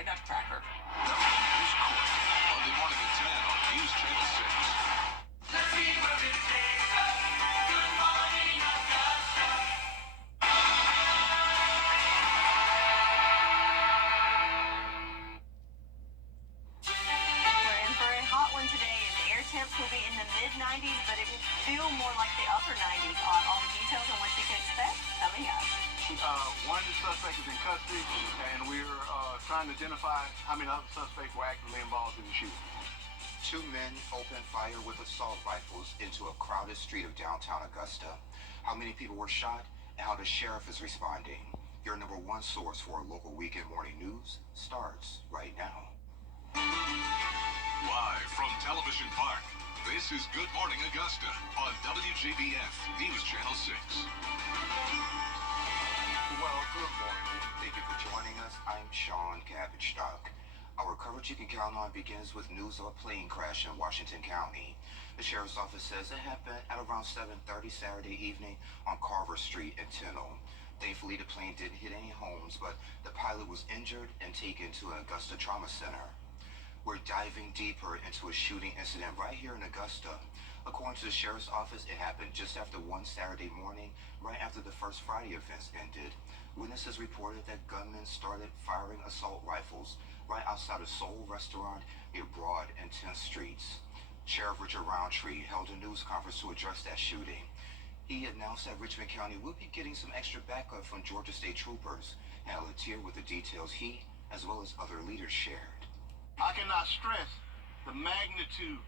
My Nutcracker. News Court, Monday morning at 10 on News Channel 6. Let's see where it takes us. Good morning, Augusta. We're in for a hot one today, and the air temps will be in the mid-90s, but it will feel more like the upper 90s. On all the details on what you can expect coming up. One suspect is in custody, and we're trying to identify how many other suspects were actively involved in the shooting. Two men opened fire with assault rifles into a crowded street of downtown Augusta. How many people were shot and how the sheriff is responding? Your number one source for local weekend morning news starts right now. Live from Television Park, this is Good Morning Augusta on WJBF News Channel 6. Well, good morning. Thank you for joining us. I'm Sean Cabbage-Stock. Our coverage you can count on begins with news of a plane crash in Washington County. The sheriff's office says it happened at around 7:30 Saturday evening on Carver Street in Tennille. Thankfully, the plane didn't hit any homes, but the pilot was injured and taken to an Augusta Trauma Center. We're diving deeper into a shooting incident right here in Augusta. According to the sheriff's office, it happened just after one Saturday morning, right after the first Friday events ended. Witnesses reported that gunmen started firing assault rifles right outside a Soul restaurant near Broad and 10th Streets. Sheriff Richard Roundtree held a news conference to address that shooting. He announced that Richmond County will be getting some extra backup from Georgia State troopers. Hal Latier with the details he, as well as other leaders, shared. I cannot stress the magnitude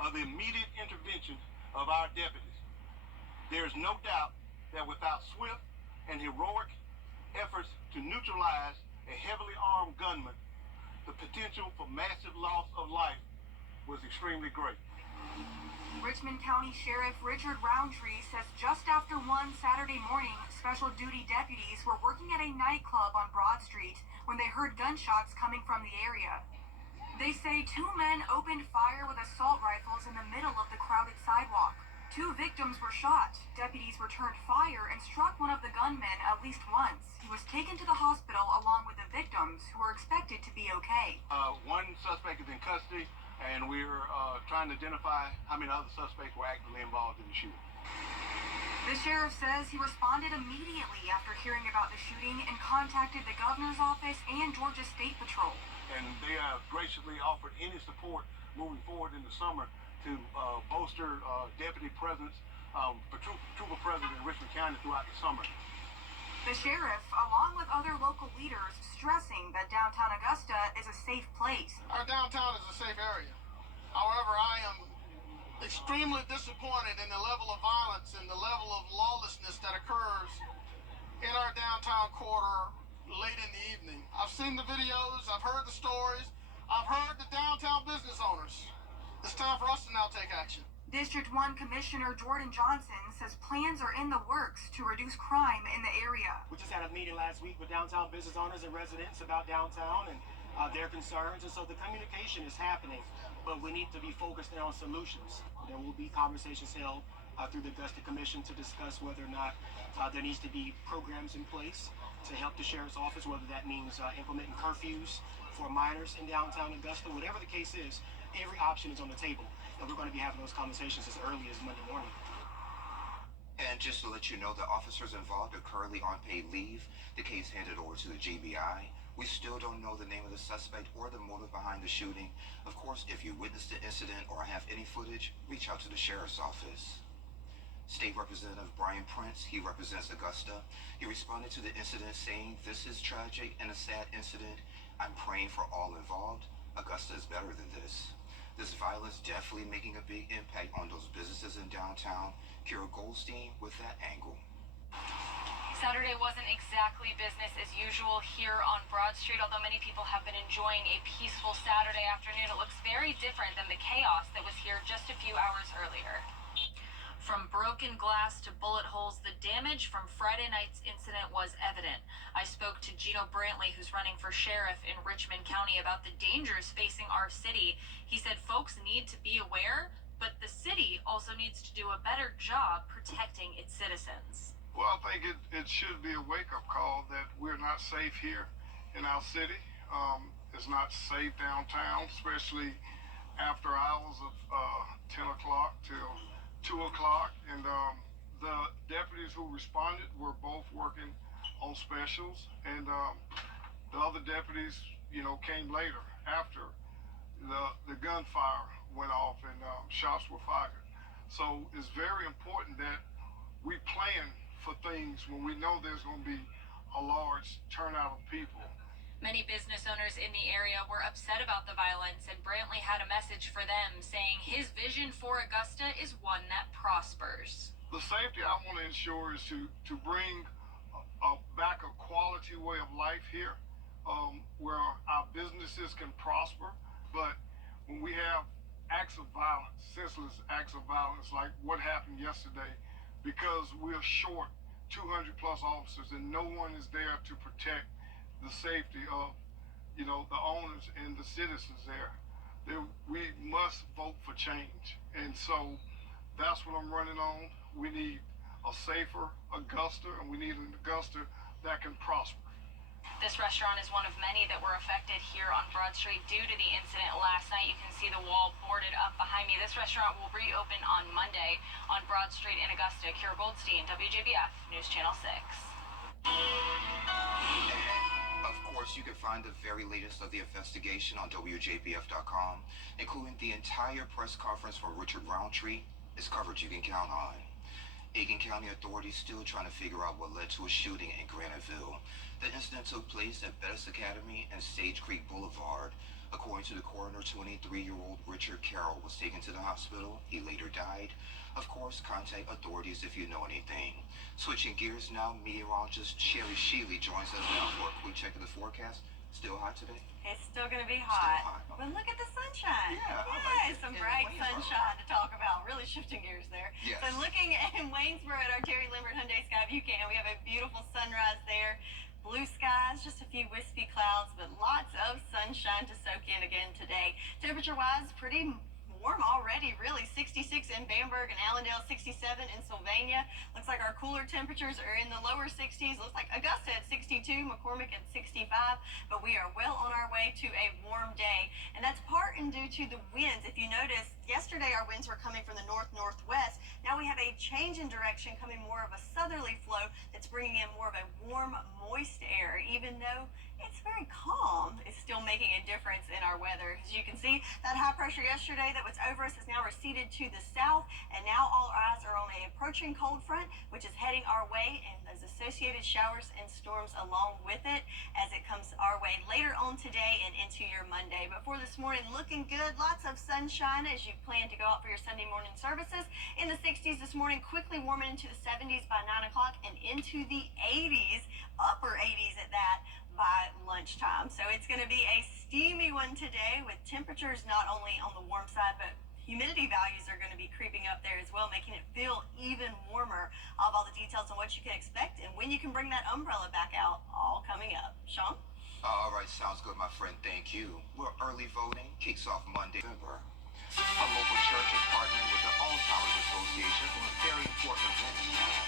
of the immediate intervention of our deputies. There is no doubt that without swift and heroic efforts to neutralize a heavily armed gunman, the potential for massive loss of life was extremely great. Richmond County Sheriff Richard Roundtree says just after 1 Saturday morning, special duty deputies were working at a nightclub on Broad Street when they heard gunshots coming from the area. They say two men opened fire with assault rifles in the middle of the crowded sidewalk. Two victims were shot. Deputies returned fire and struck one of the gunmen at least once. He was taken to the hospital along with the victims, who were expected to be okay. One suspect is in custody, and we're trying to identify how many other suspects were actively involved in the shooting. The sheriff says he responded immediately after hearing about the shooting and contacted the governor's office and Georgia State Patrol. And they have graciously offered any support moving forward in the summer to bolster deputy presence, trooper presence in Richmond County throughout the summer. The sheriff, along with other local leaders, stressing that downtown Augusta is a safe place. Our downtown is a safe area. However, I am extremely disappointed in the level of violence and the level of lawlessness that occurs in our downtown quarter late in the evening. I've seen the videos, I've heard the stories, I've heard the downtown business owners. It's time for us to now take action. District 1 Commissioner Jordan Johnson says plans are in the works to reduce crime in the area. We just had a meeting last week with downtown business owners and residents about downtown and their concerns, and so the communication is happening, but we need to be focused on solutions. There will be conversations held through the Augusta Commission to discuss whether or not there needs to be programs in place to help the sheriff's office, whether that means implementing curfews for minors in downtown Augusta. Whatever the case is, every option is on the table, and we're going to be having those conversations as early as Monday morning. And just to let you know, the officers involved are currently on paid leave. The case handed over to the GBI. We still don't know the name of the suspect or the motive behind the shooting. Of course, if you witnessed the incident or have any footage, reach out to the sheriff's office. State Representative Brian Prince, he represents Augusta. He responded to the incident saying, "This is tragic and a sad incident. I'm praying for all involved. Augusta is better than this." This violence definitely making a big impact on those businesses in downtown. Kira Goldstein with that angle. Saturday wasn't exactly business as usual here on Broad Street, although many people have been enjoying a peaceful Saturday afternoon. It looks very different than the chaos that was here just a few hours earlier. From broken glass to bullet holes, the damage from Friday night's incident was evident. I spoke to Gino Brantley, who's running for sheriff in Richmond County, about the dangers facing our city. He said folks need to be aware, but the city also needs to do a better job protecting its citizens. Well, I think it should be a wake-up call that we're not safe here in our city. is not safe downtown, especially after hours of 10 o'clock till 2 o'clock. And the deputies who responded were both working on specials, and the other deputies, came later after the gunfire went off and shots were fired. So it's very important that we plan for things when we know there's going to be a large turnout of people. Many business owners in the area were upset about the violence, and Brantley had a message for them saying his vision for Augusta is one that prospers. The safety I want to ensure is to bring back a quality way of life here, where our businesses can prosper. But when we have acts of violence, senseless acts of violence like what happened yesterday, because we're short 200 plus officers and no one is there to protect the safety of, the owners and the citizens there, we must vote for change. And so that's what I'm running on. We need a safer Augusta, and we need an Augusta that can prosper. This restaurant is one of many that were affected here on Broad Street due to the incident last night. You can see the wall boarded up behind me. This restaurant will reopen on Monday on Broad Street in Augusta. Kira Goldstein, WJBF, News Channel 6. And, of course, you can find the very latest of the investigation on WJBF.com, including the entire press conference from Richard Roundtree. It's coverage you can count on. Aiken County authorities still trying to figure out what led to a shooting in Graniteville. The incident took place at Bettis Academy and Sage Creek Boulevard. According to the coroner, 23-year-old Richard Carroll was taken to the hospital. He later died. Of course, contact authorities if you know anything. Switching gears now, meteorologist Sherry Sheely joins us now for a quick check of the forecast. Still hot today? It's still going to be hot. Still hot. But look at the sunshine. Yeah, I like it. Some Yeah, bright Waynesboro. sunshine to talk about. Really shifting gears there. Yes. So looking in Waynesboro at our Terry Limbert Hyundai Skyview cam, we have a beautiful sunrise there. Blue skies, just a few wispy clouds, but lots of sunshine to soak in again today. Temperature-wise, pretty warm already, really. 66 in Bamberg and Allendale, 67 in Sylvania. Looks like our cooler temperatures are in the lower 60s. Looks like Augusta at 62, McCormick at 65, but we are well on our way to a warm day, and that's part and due to the winds. If you notice, yesterday our winds were coming from the north-northwest. Now we have a change in direction, coming more of a southerly flow that's bringing in more of a warm, moist air. Even though it's very calm, it's still making a difference in our weather. As you can see, that high pressure yesterday that was over us has now receded to the south, and now all our eyes are on an approaching cold front, which is heading our way, and those associated showers and storms along with it as it comes our way later on today and into your Monday. But for this morning, looking good. Lots of sunshine as you plan to go out for your Sunday morning services. In the 60s this morning, quickly warming into the 70s by 9 o'clock and into the 80s, upper 80s at that, by lunchtime. So it's going to be a steamy one today, with temperatures not only on the warm side, but humidity values are going to be creeping up there as well, making it feel even warmer. I'll have all the details on what you can expect and when you can bring that umbrella back out, all coming up. Sean? All right, sounds good, my friend. Thank you. Well, early voting kicks off Monday, November. A local church is partnering with the Alzheimer's Association for a very important event.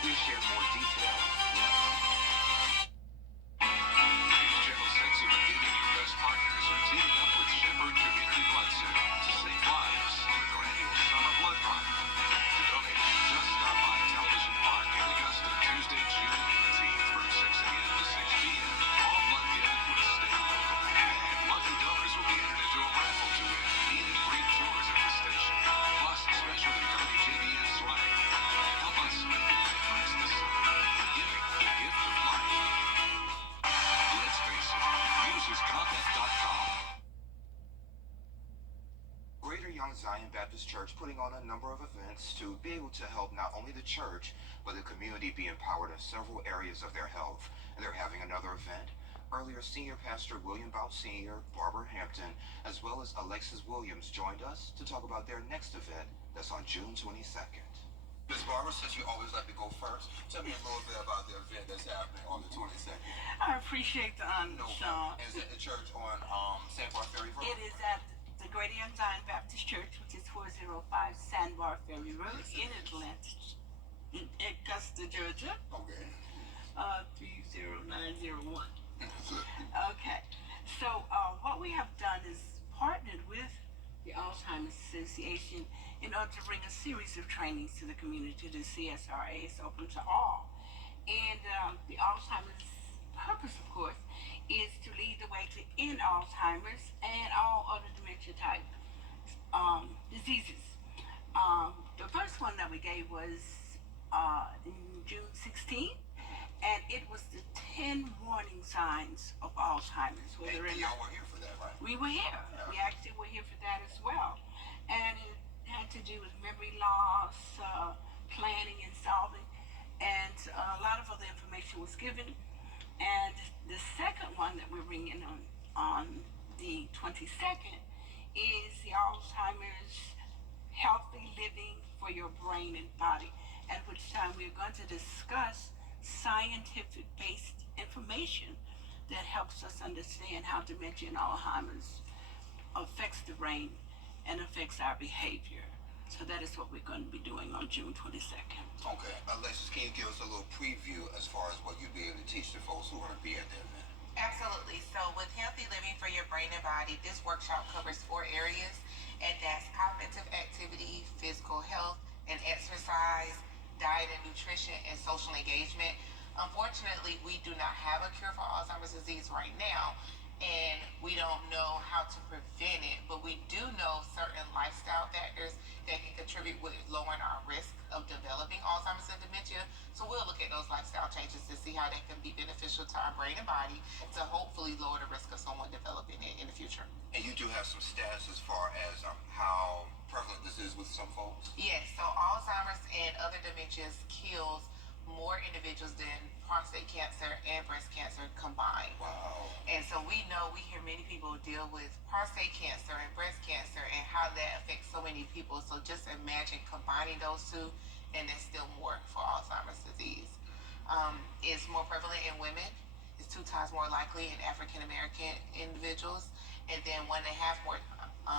We'll share more details next. News Channel 6 Entertainment your best partners are teaming up with Shepherd Community Blood Center to save lives with their annual Summer Blood Drive. To donate, just stop by Television Park in Augusta Tuesday, June 18th from 6 a.m. to 6 p.m. All blood given will stay local. And lucky donors will be entered into a raffle to win meet and greet tours at the station, plus specialty WJBF swag. Help us make a difference this summer. Giving the gift of life. Let's face it, newsiscontact.com. Greater Young Zion Baptist Church putting on a number of events to be able to help not only the church, but the community be empowered in several areas of their health. And they're having another event. Earlier, Senior Pastor William Bout Sr., Barbara Hampton, as well as Alexis Williams joined us to talk about their next event that's on June 22nd. Ms. Barbara, since you always like to go first, tell me a little bit about the event that's happening on the 22nd. I appreciate the honor, No, Sean. is it the church on Sandbar Ferry Road? It is at the Greater Young Zion Baptist Church, which is 405 Sandbar Ferry Road in Atlanta, in Augusta, Georgia, Okay. 30901. Okay. So what we have done is partnered with the Alzheimer's Association in order to bring a series of trainings to the community. The CSRA is open to all. And the Alzheimer's purpose, of course, is to lead the way to end Alzheimer's and all other dementia type diseases. The first one that we gave was in June 16th, and it was the 10 warning signs of Alzheimer's. And y'all were here for that, right? We were here. Yeah. We actually were here for that as well. And it had to do with memory loss, planning and solving, and a lot of other information was given. And the second one that we're bringing on the 22nd is the Alzheimer's Healthy Living for Your Brain and Body, at which time we're going to discuss scientific-based information that helps us understand how dementia and Alzheimer's affects the brain and affects our behavior. So that is what we're going to be doing on June 22nd. Okay. Alexis, can you give us a little preview as far as what you'll be able to teach the folks who are going to be at the event? Absolutely. So with Healthy Living for Your Brain and Body, this workshop covers 4 areas, and that's cognitive activity, physical health and exercise, diet and nutrition, and social engagement. Unfortunately, we do not have a cure for Alzheimer's disease right now, and we don't know how to prevent it, but we do know certain lifestyle factors that can contribute with lowering our risk of developing Alzheimer's and dementia. So we'll look at those lifestyle changes to see how that can be beneficial to our brain and body to hopefully lower the risk of someone developing it in the future. And you do have some stats as far as how prevalent this is with some folks? Yes, so Alzheimer's and other dementias kills more individuals than prostate cancer and breast cancer combined. Wow. And so we know, we hear many people deal with prostate cancer and breast cancer and how that affects so many people. So just imagine combining those two, and there's still more for Alzheimer's disease. It's more prevalent in women. It's 2 times more likely in African American individuals, and then 1.5 more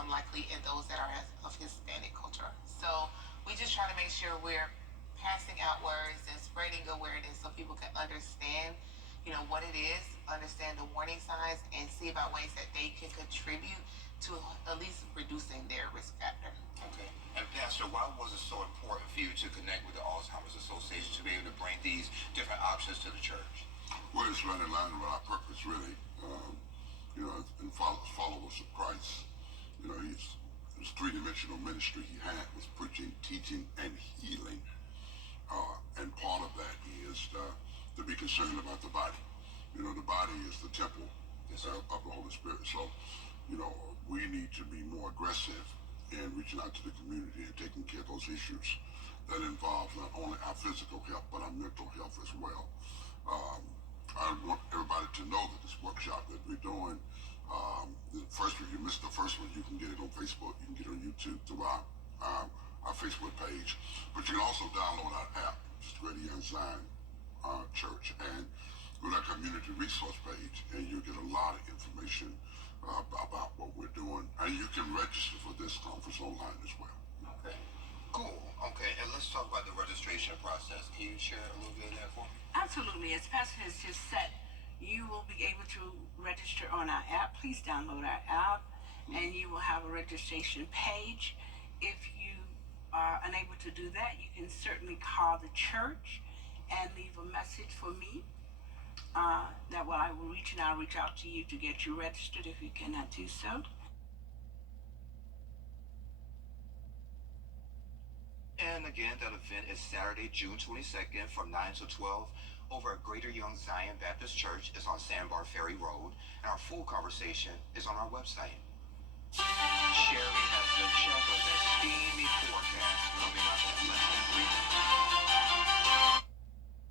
likely in those that are of Hispanic culture. So we just try to make sure we're passing out words and spreading awareness so people can understand, what it is, understand the warning signs, and see about ways that they can contribute to at least reducing their risk factor. Okay. And Pastor, why was it so important for you to connect with the Alzheimer's Association to be able to bring these different options to the church? Well, it's right in line with our purpose, really. And followers of Christ. His 3-dimensional ministry he had was preaching, teaching, and healing. And part of that is to be concerned about the body. The body is the temple of the Holy Spirit. So, we need to be more aggressive in reaching out to the community and taking care of those issues that involve not only our physical health, but our mental health as well. I want everybody to know that this workshop that we're doing, if you missed the first one, you can get it on Facebook, you can get it on YouTube through our Facebook page, but you can also download our app, just Ready Young Zion Church, and go to our community resource page, and you'll get a lot of information about what we're doing, and you can register for this conference online as well. Okay. Cool. Okay, and let's talk about the registration process. Can you share a little bit of that for me? Absolutely. As Pastor has just said, you will be able to register on our app. Please download our app, and you will have a registration page. If you are unable to do that, you can certainly call the church and leave a message for me that I will reach, and I'll reach out to you to get you registered if you cannot do so. And again, that event is Saturday, June 22nd from 9 to 12 over at Greater Young Zion Baptist Church. It's on Sandbar Ferry Road, and our full conversation is on our website. Sherry has the check of that steamy forecast coming up at less than 3 minutes.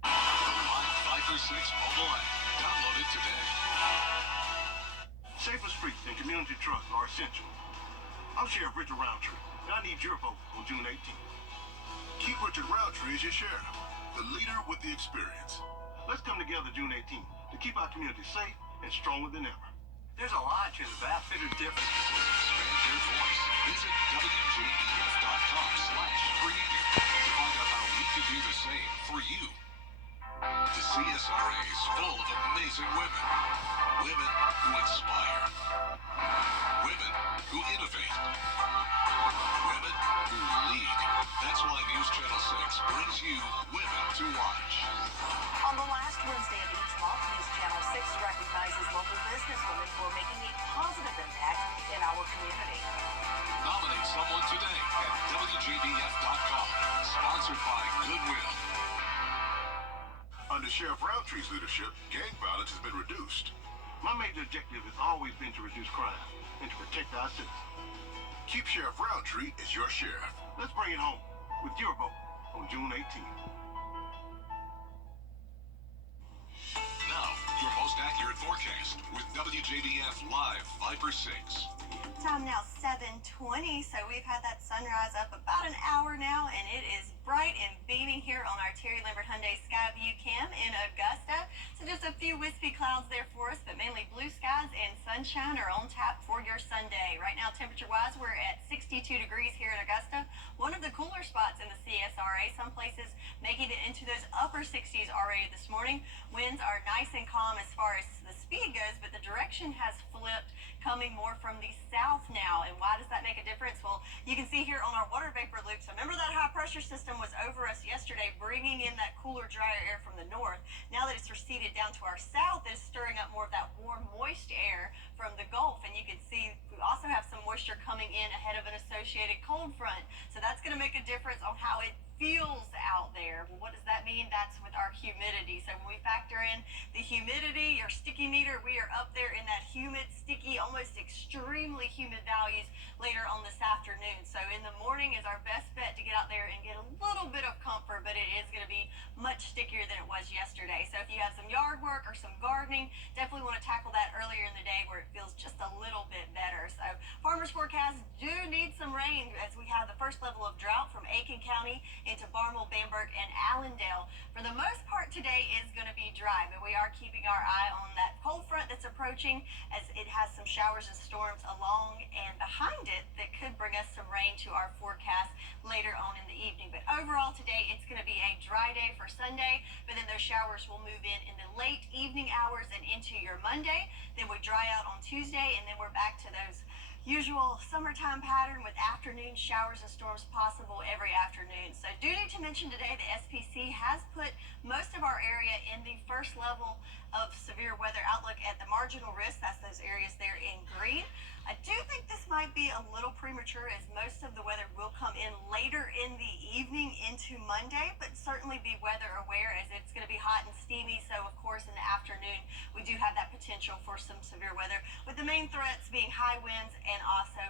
Live 5 for 6 mobile app. Download it today. Safer streets and community trust are essential. I'm Sheriff Richard Roundtree, and I need your vote on June 18th. Keep Richard Roundtree as your sheriff, the leader with the experience. Let's come together June 18th to keep our community safe and stronger than ever. There's a lot to the Bathfitter difference. Expand their voice. Visit WJBF.com/preview to find out how we can do the same for you. The CSRA is full of amazing women. Women who inspire. Women who innovate. Women who lead. That's why News Channel 6 brings you Women to Watch. On the last Wednesday of each month, News Channel 6 recognizes local businesswomen who are making a positive impact in our community. Nominate someone today at WJBF.com. Sponsored by Goodwill. Under Sheriff Roundtree's leadership, gang violence has been reduced. My major objective has always been to reduce crime and to protect our citizens. Keep Sheriff Roundtree as your sheriff. Let's bring it home with your vote on June 18th. Now, your most accurate forecast with WJBF Live Viper 6. Time now 7:20, so we've had that sunrise up about an hour now, and it is bright and beaming here on our Terry Lambert Hyundai Skyview Cam in Augusta. So just a few wispy clouds there for us, but mainly blue skies and sunshine are on tap for your Sunday. Right now, temperature-wise, we're at 62 degrees here in Augusta. One of the cooler spots in the CSRA. Some places making it into those upper 60s already this morning. Winds are nice and calm as far as the speed goes, but the direction has flipped, coming more from the south now. And why does that make a difference? Well, you can see here on our water vapor loop. So remember that high pressure system was over us yesterday, bringing in that cooler, drier air from the north. Now that it's receded down to our south, it's stirring up more of that warm, moist air from the Gulf. And you can see we also have some moisture coming in ahead of an associated cold front. So that's going to make a difference on how it feels out there. Well, what does that mean? That's with our humidity. So when we factor in the humidity, your sticky meter, we are up there in that humid, sticky, almost extremely humid values later on this afternoon. So in the morning is our best bet to get out there and get a little bit of comfort, but it is going to be much stickier than it was yesterday. So if you have some yard work or some gardening, definitely want to tackle that earlier in the day where it feels just a little bit better. So farmers forecasts do need some rain as we have the first level of drought from Aiken County into Barnwell, Bamberg, and Allendale. For the most part, today is going to be dry, but we are keeping our eye on that cold front that's approaching as it has some showers and storms along and behind it that could bring us some rain to our forecast later on in the evening. But overall, today it's going to be a dry day for Sunday, but then those showers will move in the late evening hours and into your Monday. Then we dry out on Tuesday, and then we're back to those usual summertime pattern with afternoon showers and storms possible every afternoon. So do need to mention today the SPC has put most of our area in the first level of severe weather outlook at the marginal risk. That's those areas there in green. I do think this might be a little premature as most of the weather will come in later in the evening into Monday, but certainly be weather aware as it's going to be hot and steamy. So of course in the afternoon we do have that potential for some severe weather, with the main threats being high winds and also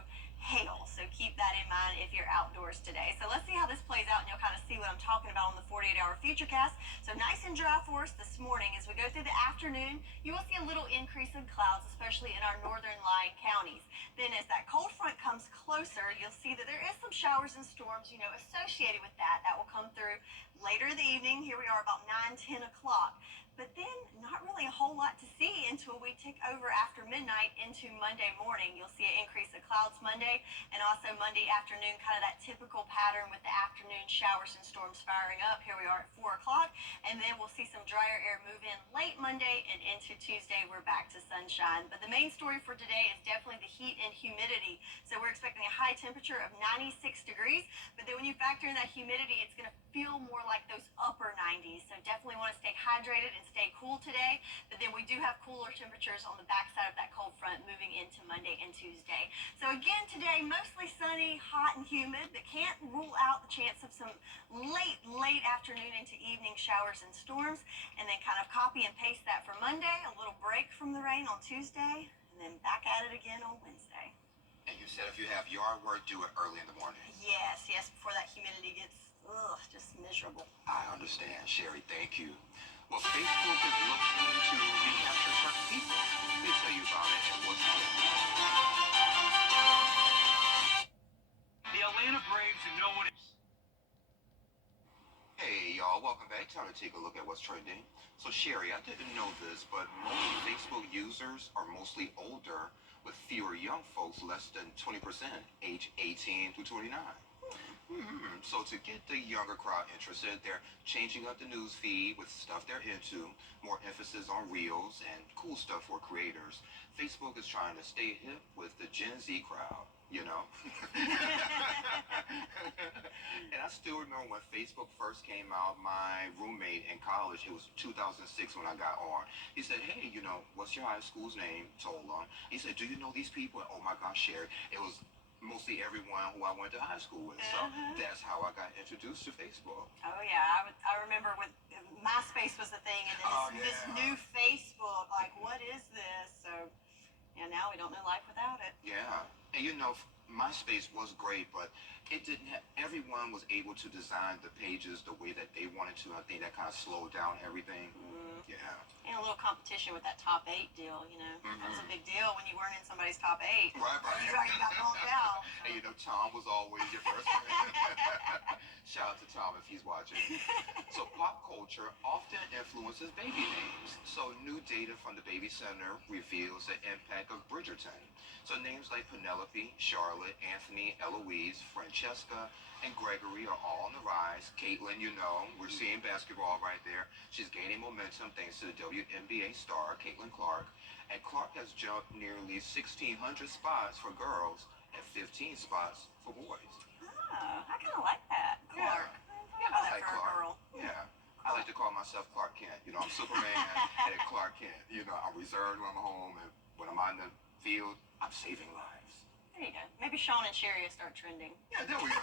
hail. So keep that in mind if you're outdoors today. So let's see how this plays out, and you'll kind of see what I'm talking about on the 48-hour futurecast. So nice and dry for us this morning. As we go through the afternoon, you will see a little increase in clouds, especially in our northern lying counties. Then as that cold front comes closer, you'll see that there is some showers and storms, associated with that. That will come through later in the evening. Here we are about 9, 10 o'clock. But then not really a whole lot to see until we tick over after midnight into Monday morning. You'll see an increase of clouds Monday, and also Monday afternoon, kind of that typical pattern with the afternoon showers and storms firing up. Here we are at 4 o'clock, and then we'll see some drier air move in late Monday, and into Tuesday we're back to sunshine. But the main story for today is definitely the heat and humidity. So we're expecting a high temperature of 96 degrees, but then when you factor in that humidity, it's going to feel more like those upper 90s. So definitely want to stay hydrated and stay cool today, but then we do have cooler temperatures on the backside of that cold front moving into Monday and Tuesday. So again today, mostly sunny, hot and humid, but can't rule out the chance of some late afternoon into evening showers and storms, and then kind of copy and paste that for Monday, a little break from the rain on Tuesday, and then back at it again on Wednesday. And you said if you have yard work, do it early in the morning. Yes, before that humidity gets just miserable. I understand, Sherry. Thank you. Well, Facebook is looking to recapture certain people. We'll tell you about it and what's next. The Atlanta Braves know what it's... Hey, y'all. Welcome back. Time to take a look at what's trending. So, Sherry, I didn't know this, but most Facebook users are mostly older, with fewer young folks less than 20%, age 18 through 29. So to get the younger crowd interested, they're changing up the news feed with stuff they're into, more emphasis on reels and cool stuff for creators. Facebook is trying to stay hip with the Gen Z crowd, you know? And I still remember when Facebook first came out, my roommate in college, it was 2006 when I got on. He said, hey, you know, what's your high school's name? Told him. He said, do you know these people? Oh my gosh, Sherry. It was mostly everyone who I went to high school with. So that's how I got introduced to Facebook. Oh yeah, I remember when MySpace was the thing, and then this new Facebook. Like, what is this? So yeah, now we don't know life without it. Yeah, and you know, MySpace was great, but it didn't have, everyone was able to design the pages the way that they wanted to. I think that kind of slowed down everything. Yeah. And a little competition with that top 8 deal, you know. That was a big deal when you weren't in somebody's top 8. Right. You got bumped out. And you know, Tom was always your first friend. Shout out to Tom if he's watching. So pop culture often influences baby names. So new data from the Baby Center reveals the impact of Bridgerton. So names like Penelope, Charlotte, Anthony, Eloise, Francesca, and Gregory are all on the rise. Caitlin, you know, we're seeing basketball right there. She's gaining momentum thanks to the WNBA star, Caitlin Clark. And Clark has jumped nearly 1,600 spots for girls and 15 spots for boys. Oh, I kind of like that, Clark. Yeah, I like for Clark. a girl. Yeah. I like to call myself Clark Kent. You know, I'm Superman and Clark Kent. You know, I'm reserved when I'm home, and when I'm out in the field, I'm saving lives. There you go. Maybe Sean and Sherry will start trending. Yeah, there we go.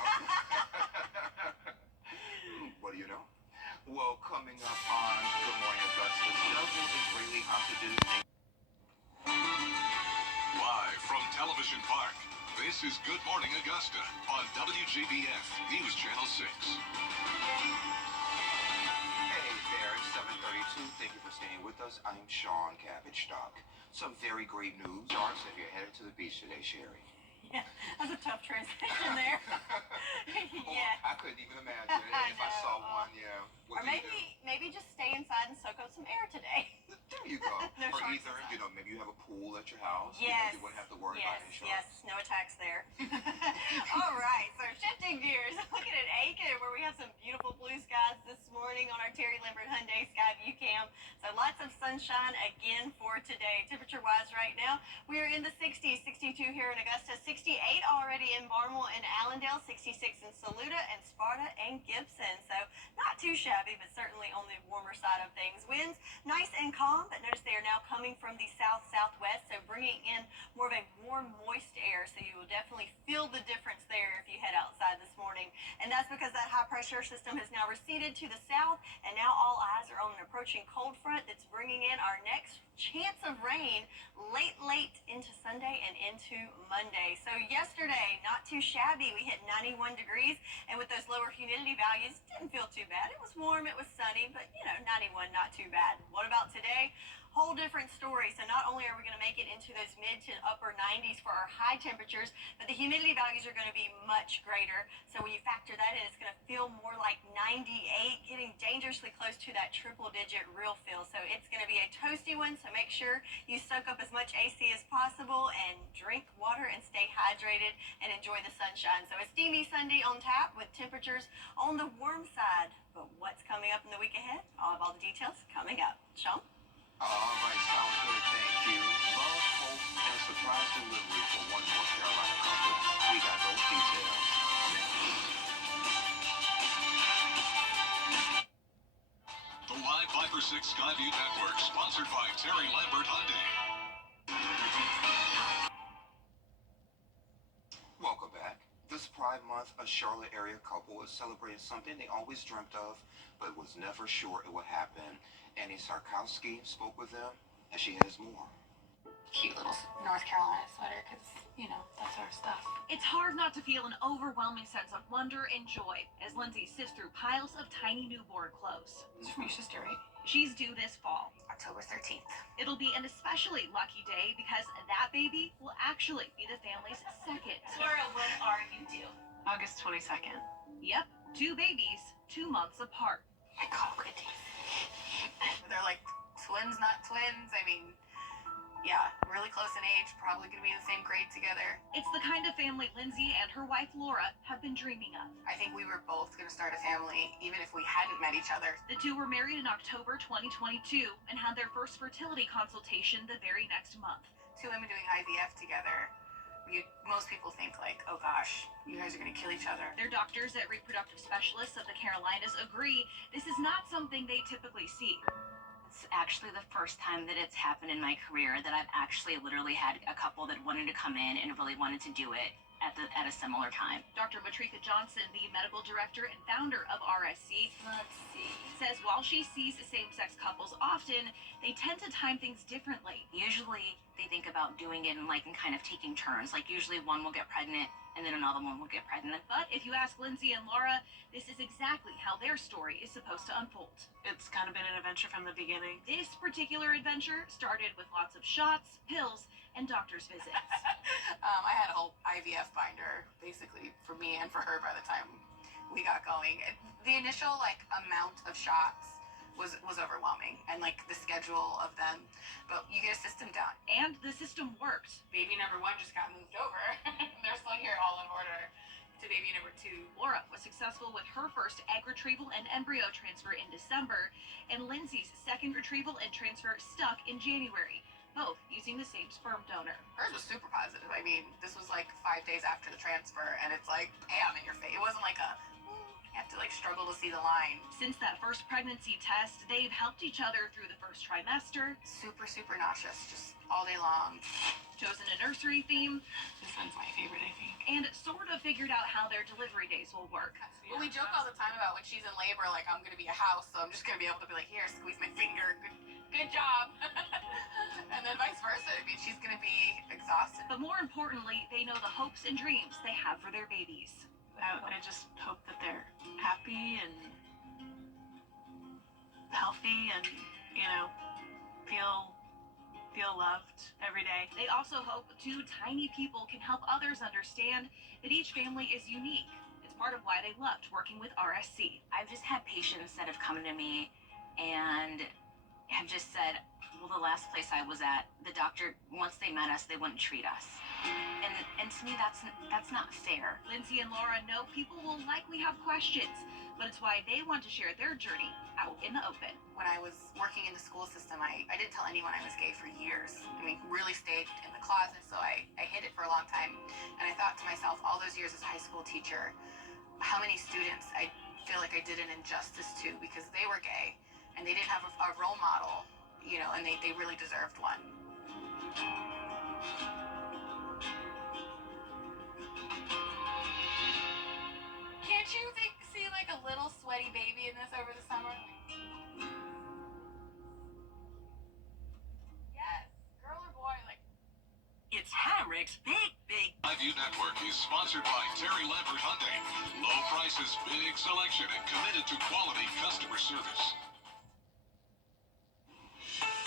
What do you know? Well, coming up on Good Morning Augusta, several Israeli hostages. Live from Television Park, this is Good Morning Augusta on WJBF News Channel 6. Hey there, it's 7:32. Thank you for staying with us. I'm Sean Cabbage Stock. Some very great news. Sharks, if you're headed to the beach today, Sherry. Yeah, that was a tough transition there. Yeah. I couldn't even imagine it. If I saw one, yeah. Or maybe just stay inside and soak up some air today. There you go. No or sharks either, inside. you know, maybe you have a pool at your house. Yes. You wouldn't have to worry about any sharks. Yes, no attacks there. All right, so shifting gears, looking at Aiken, where we have some beautiful blue skies this morning on our Terry Lambert Hyundai Sky View Cam. So lots of sunshine again for today. Temperature-wise right now, we are in the 60s, 62 here in Augusta, 68 already in Barnwell and Allendale, 66 in Saluda and Sparta and Gibson. So not too shabby, but certainly on the warmer side of things. Winds nice and calm, but notice they are now coming from the south-southwest, so bringing in more of a warm, moist air. So you will definitely feel the difference there if you head outside this morning. And that's because that high-pressure system has now receded to the south, and now all eyes are on an approaching cold front that's bringing in our next chance of rain late into Sunday and into Monday. So yesterday, not too shabby. We hit 91 degrees, and with those lower humidity values, didn't feel too bad. It was warm, it was sunny, but you know, 91, not too bad. What about today? Whole different story. So not only are we going to make it into those mid to upper 90s for our high temperatures, but the humidity values are going to be much greater. So when you factor that in, it's going to feel more like 98, getting dangerously close to that triple digit real feel. So it's going to be a toasty one. So make sure you soak up as much AC as possible and drink water and stay hydrated and enjoy the sunshine. So a steamy Sunday on tap with temperatures on the warm side. But what's coming up in the week ahead? I'll have all the details coming up. Sean? All right, sounds good. Thank you. Love, hope, and surprise delivery for one North Carolina couple. We got those details. The Live 5 for 6 Skyview Network, sponsored by Terry Lambert Hyundai. Welcome back. This Pride Month, a Charlotte area couple is celebrating something they always dreamt of, but was never sure it would happen. Annie Sarkowski spoke with them, and she has more. Cute little North Carolina sweater, because, you know, that's our stuff. It's hard not to feel an overwhelming sense of wonder and joy as Lindsay sifts through piles of tiny newborn clothes. This is from your sister, right? She's due this fall. October 13th. It'll be an especially lucky day because that baby will actually be the family's second. Laura, when are you due? August 22nd. Yep, 2 babies, 2 months apart. My God, look at these. They're like twins, not twins. I mean, Yeah, really close in age, probably gonna be in the same grade together. It's the kind of family Lindsay and her wife Laura have been dreaming of. I think we were both gonna start a family, even if we hadn't met each other. The two were married in October 2022 and had their first fertility consultation the very next month. Two women doing IVF together. Most people think like, oh gosh, you guys are gonna kill each other. Their doctors at Reproductive Specialists of the Carolinas agree this is not something they typically see. It's actually the first time that it's happened in my career that I've actually literally had a couple that wanted to come in and really wanted to do it at a similar time. Dr. Matrika Johnson, the medical director and founder of RSC, says while she sees same-sex couples often, they tend to time things differently. Usually they think about doing it in kind of taking turns. Like usually one will get pregnant and then another one will get pregnant. But if you ask Lindsay and Laura, this is exactly how their story is supposed to unfold. It's kind of been an adventure from the beginning. This particular adventure started with lots of shots, pills, and doctor's visits. I had a whole IVF binder, basically, for me and for her by the time we got going. The initial, amount of shots was overwhelming, and, the schedule of them, but you get a system down. And the system worked. Baby number 1 just got moved over. They're still here all in order to baby number 2. Laura was successful with her first egg retrieval and embryo transfer in December, and Lindsay's second retrieval and transfer stuck in January, both using the same sperm donor. Hers was super positive. I mean, this was 5 days after the transfer, and it's bam in your face. It wasn't you have to struggle to see the line. Since that first pregnancy test, they've helped each other through the first trimester. Super, super nauseous, just all day long. Chosen a nursery theme. This one's my favorite, I think. And sort of figured out how their delivery days will work. Well, we joke all the time about when she's in labor, I'm going to be a house, so I'm just going to be able to be here, squeeze my finger, good job. And then vice versa. I mean, she's going to be exhausted. But more importantly, they know the hopes and dreams they have for their babies. I just hope that they're happy and healthy and, feel loved every day. They also hope two tiny people can help others understand that each family is unique. It's part of why they loved working with RSC. I've just had patients that have come to me and have just said, well, the last place I was at, the doctor, once they met us, they wouldn't treat us. And to me, that's not fair. Lindsay and Laura know people will likely have questions, but it's why they want to share their journey out in the open. When I was working in the school system, I didn't tell anyone I was gay for years. I mean, really stayed in the closet, so I hid it for a long time. And I thought to myself, all those years as a high school teacher, how many students I feel like I did an injustice to because they were gay and they didn't have a role model, and they really deserved one. Can't you see a little sweaty baby in this over the summer? Yes, girl or boy, It's Hamrick's Big iView Network is sponsored by Terry Lambert Hyundai. Low prices, big selection, and committed to quality customer service.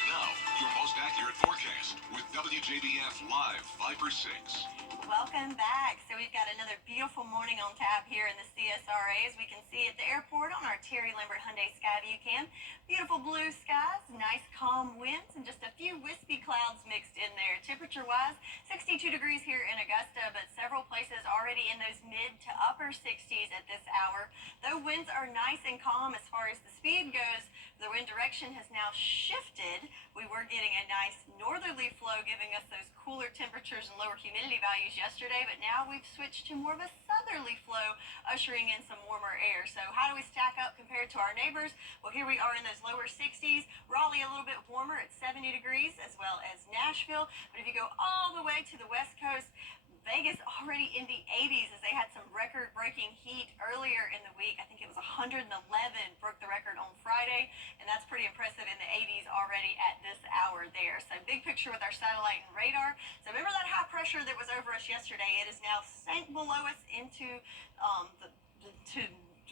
Now, your most accurate forecast with WJBF Live 5/6. Welcome back. So we've got another beautiful morning on tap here in the CSRA, as we can see at the airport on our Terry Lambert Hyundai Skyview cam. Beautiful blue skies, nice calm winds, and just a few wispy clouds mixed in there. Temperature-wise, 62 degrees here in Augusta, but several places already in those mid to upper 60s at this hour. Though winds are nice and calm as far as the speed goes, the wind direction has now shifted. We were getting a nice northerly flow giving us those cooler temperatures and lower humidity values yesterday, but now we've switched to more of a southerly flow, ushering in some warmer air. So how do we stack up compared to our neighbors? Well, here we are in those lower 60s. Raleigh a little bit warmer at 70 degrees, as well as Nashville. But if you go all the way to the west coast, Vegas already in the 80s as they had some record-breaking heat earlier in the week. I think it was 111 broke the record on Friday, and that's pretty impressive in the 80s already at this hour there. So big picture with our satellite and radar. So remember that high pressure that was over us yesterday? It is now sank below us into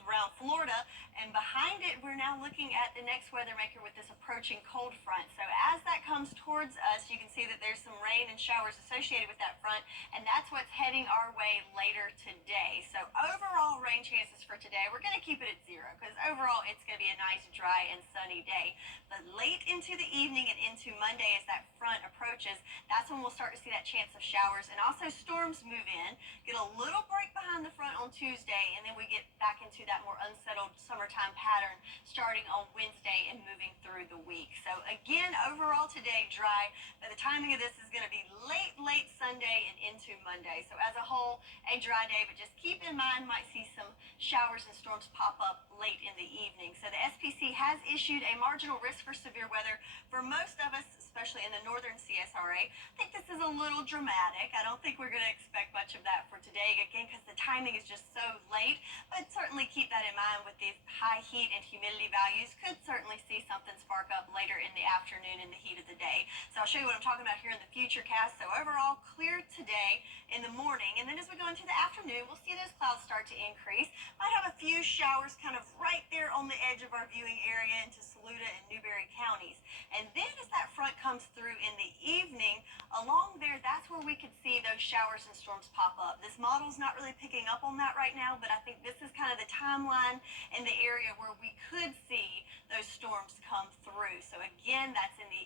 around Florida. And behind it, we're now looking at the next weather maker with this approaching cold front. So as that comes towards us, you can see that there's some rain and showers associated with that front, and that's what's heading our way later today. So overall rain chances for today, we're going to keep it at 0 because overall it's going to be a nice, dry, and sunny day. But late into the evening and into Monday as that front approaches, that's when we'll start to see that chance of showers and also storms move in, get a little break behind the front on Tuesday, and then we get back into that more unsettled summertime pattern starting on Wednesday and moving through the week. So again, overall today dry, but the timing of this is going to be late Sunday and into Monday. So as a whole, a dry day, but just keep in mind, might see some showers and storms pop up late in the evening. So the SPC has issued a marginal risk for severe weather for most of us, especially in the northern CSRA. I think this is a little dramatic. I don't think we're going to expect much of that for today, again, because the timing is just so late, but certainly keep that in mind with these high heat and humidity values. Could certainly see something spark up later in the afternoon in the heat of the day. So I'll show you what I'm talking about here in the future cast. So overall, clear today in the morning, and then as we go into the afternoon, we'll see those clouds start to increase. Might have a few showers kind of right there on the edge of our viewing area into Saluda and Newberry counties. And then as that front comes through in the evening, along there, that's where we could see those showers and storms pop up. This model's not really picking up on that right now, but I think this is kind of the timeline in the area where we could see those storms come through. So again, that's in the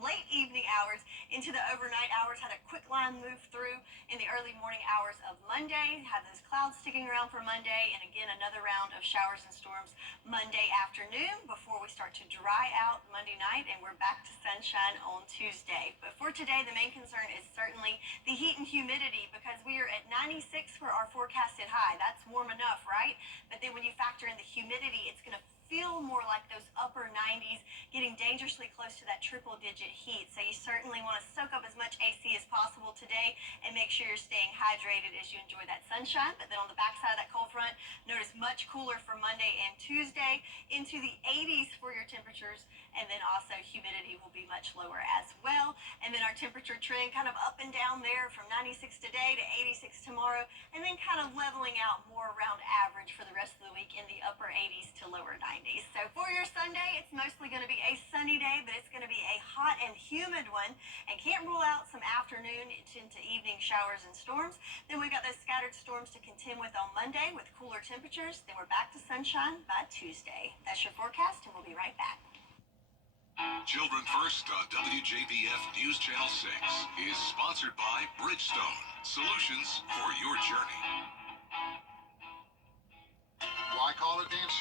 late evening hours into the overnight hours. Had a quick line move through in the early morning hours of Monday. Have those clouds sticking around for Monday, and again another round of showers and storms Monday afternoon before we start to dry out Monday night, and we're back to sunshine on Tuesday. But for today, the main concern is certainly the heat and humidity, because we are at 96 for our forecasted high. That's warm enough, right? But then when you factor in the humidity, it's going to feel more like those upper 90s, getting dangerously close to that triple-digit heat. So you certainly want to soak up as much AC as possible today and make sure you're staying hydrated as you enjoy that sunshine. But then on the backside of that cold front, notice much cooler for Monday and Tuesday, into the 80s for your temperatures, and then also humidity will be much lower as well. And then our temperature trend kind of up and down there from 96 today to 86 tomorrow, and then kind of leveling out more around average for the rest of the week in the upper 80s to lower 90s. So for your Sunday, it's mostly going to be a sunny day, but it's going to be a hot and humid one, and can't rule out some afternoon into evening showers and storms. Then we've got those scattered storms to contend with on Monday with cooler temperatures. Then we're back to sunshine by Tuesday. That's your forecast, and we'll be right back. Children First on WJBF News Channel 6 is sponsored by Bridgestone, solutions for your journey. Why call it dance?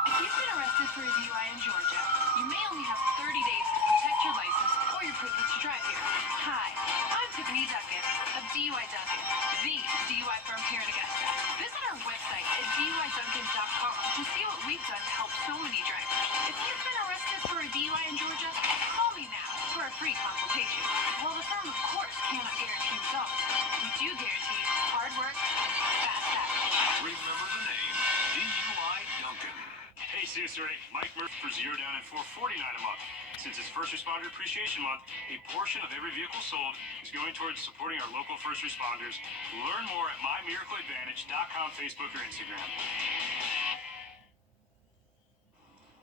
If you've been arrested for a DUI in Georgia, you may only have 30 days to protect your license or your privilege to drive here. Hi, I'm Tiffany Duncan of DUI Duncan, the DUI firm here in Augusta. Visit our website at DUIDuncan.com to see what we've done to help so many drivers. If you've been arrested for a DUI in Georgia, call me now for a free consultation. While the firm, of course, cannot guarantee results, we do guarantee hard work, fast action. Remember the name, DUI Duncan. Hey, Susuri, Mike Murphy for Zero Down at $449 a month. Since it's First Responder Appreciation Month, a portion of every vehicle sold is going towards supporting our local first responders. Learn more at mymiracleadvantage.com, Facebook, or Instagram.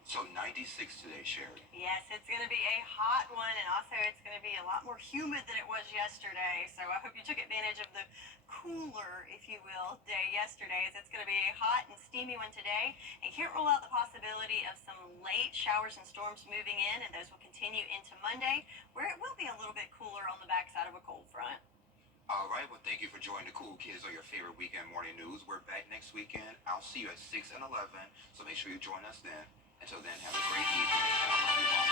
So 96 today, Sherry. Yes, it's going to be a hot one, and also it's going to be a lot more humid than it was yesterday. So I hope you took advantage of the cooler, if you will, day yesterday, as it's going to be a hot and steamy one today. And can't rule out the possibility of some late showers and storms moving in, and those will continue into Monday, where it will be a little bit cooler on the backside of a cold front. All right, well, thank you for joining the Cool Kids on your favorite weekend morning news. We're back next weekend. I'll see you at 6 and 11, so make sure you join us then. Until then, have a great evening, and I love you all.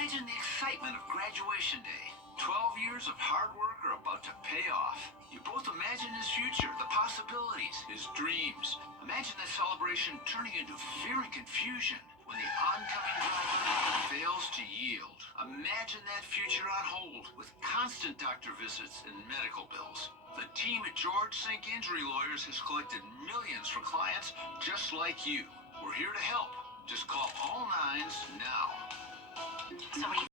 Imagine the excitement of graduation day. 12 years of hard work are about to pay off. You both imagine his future, the possibilities, his dreams. Imagine that celebration turning into fear and confusion when the oncoming driver fails to yield. Imagine that future on hold with constant doctor visits and medical bills. The team at George Sink Injury Lawyers has collected millions for clients just like you. We're here to help. Just call all nines now. So many